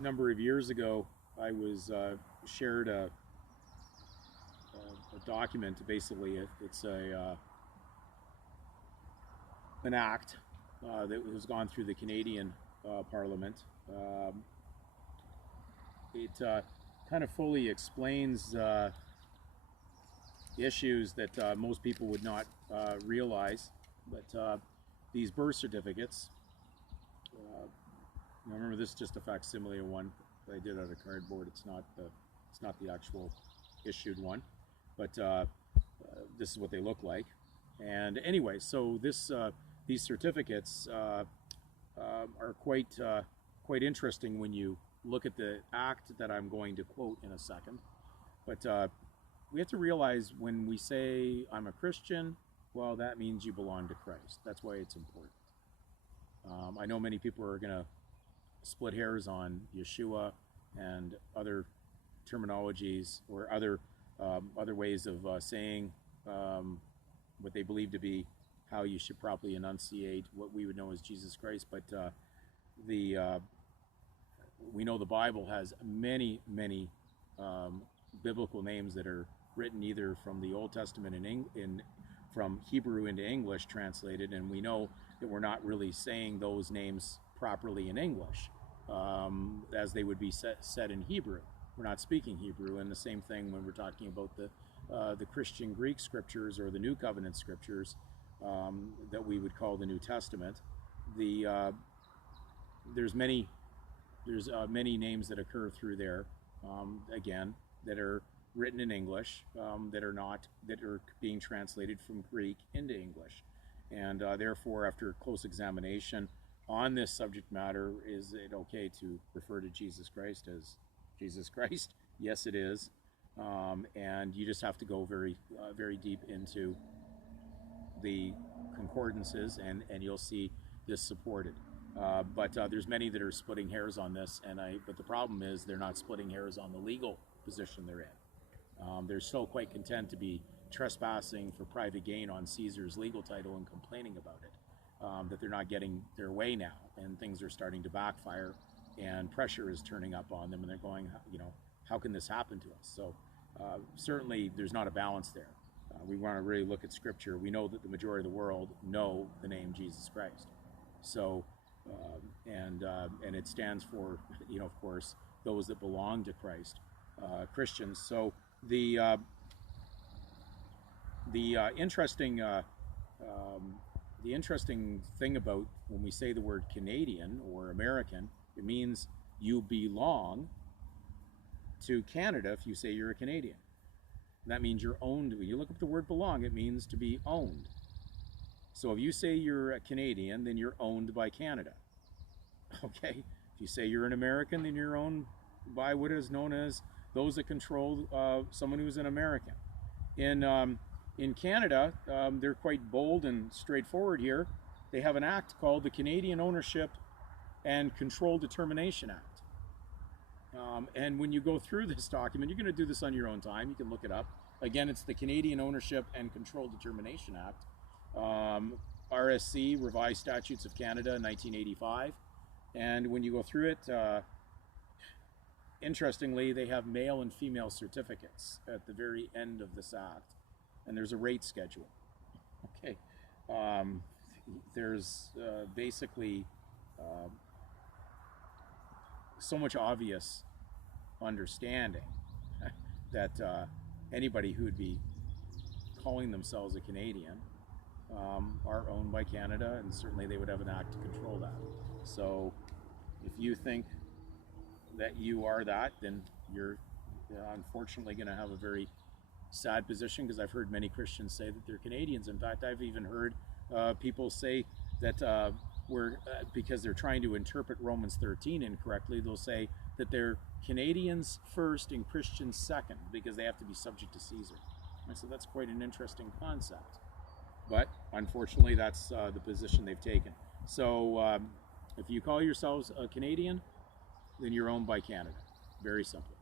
number of years ago, I was shared a document. Basically, it's an act that was gone through the Canadian Parliament. It kind of fully explains issues that most people would not realize, but these birth certificates. Remember, this is just a facsimile of one that I did out of cardboard. It's not the actual issued one, but this is what they look like. And anyway, so these certificates are quite interesting when you look at the act that I'm going to quote in a second. But we have to realize when we say I'm a Christian, well, that means you belong to Christ. That's why it's important. I know many people are going to split hairs on Yeshua and other terminologies or other ways of saying what they believe to be how you should properly enunciate what we would know as Jesus Christ. But we know the Bible has many biblical names that are written either from the Old Testament from Hebrew into English translated, and we know that we're not really saying those names properly in English as they would be said in Hebrew. We're not speaking Hebrew, and the same thing when we're talking about the Christian Greek scriptures or the New Covenant scriptures that we would call the New Testament. There's many names that occur through there again that are written in English that are being translated from Greek into English, and therefore, after close examination on this subject matter, is it okay to refer to Jesus Christ as Jesus Christ? Yes, it is, and you just have to go very deep into the concordances, and you'll see this supported. But there's many that are splitting hairs on this, but the problem is they're not splitting hairs on the legal position they're in. They're still quite content to be trespassing for private gain on Caesar's legal title and complaining about it. That they're not getting their way now, and things are starting to backfire, and pressure is turning up on them, and they're going, how can this happen to us? So certainly there's not a balance there. We want to really look at Scripture. We know that the majority of the world know the name Jesus Christ. So, and it stands for, of course, those that belong to Christ, Christians. So the interesting thing about when we say the word Canadian or American, it means you belong to Canada if you say you're a Canadian. And that means you're owned. When you look up the word belong, it means to be owned. So if you say you're a Canadian, then you're owned by Canada. Okay? If you say you're an American, then you're owned by what is known as those that control someone who's an American. In Canada, they're quite bold and straightforward here. They have an act called the Canadian Ownership and Control Determination Act. And when you go through this document, you're going to do this on your own time. You can look it up. Again, it's the Canadian Ownership and Control Determination Act. RSC, Revised Statutes of Canada, 1985. And when you go through it, interestingly, they have male and female certificates at the very end of this act. And there's a rate schedule. Okay. There's basically so much obvious understanding that anybody who would be calling themselves a Canadian are owned by Canada, and certainly they would have an act to control that. So if you think that you are that, then you're unfortunately going to have a very sad position, because I've heard many Christians say that they're Canadians. In fact, I've even heard people say that because they're trying to interpret Romans 13 incorrectly, they'll say that they're Canadians first and Christians second because they have to be subject to Caesar. And so that's quite an interesting concept. But unfortunately, that's the position they've taken. So if you call yourselves a Canadian, then you're owned by Canada. Very simple.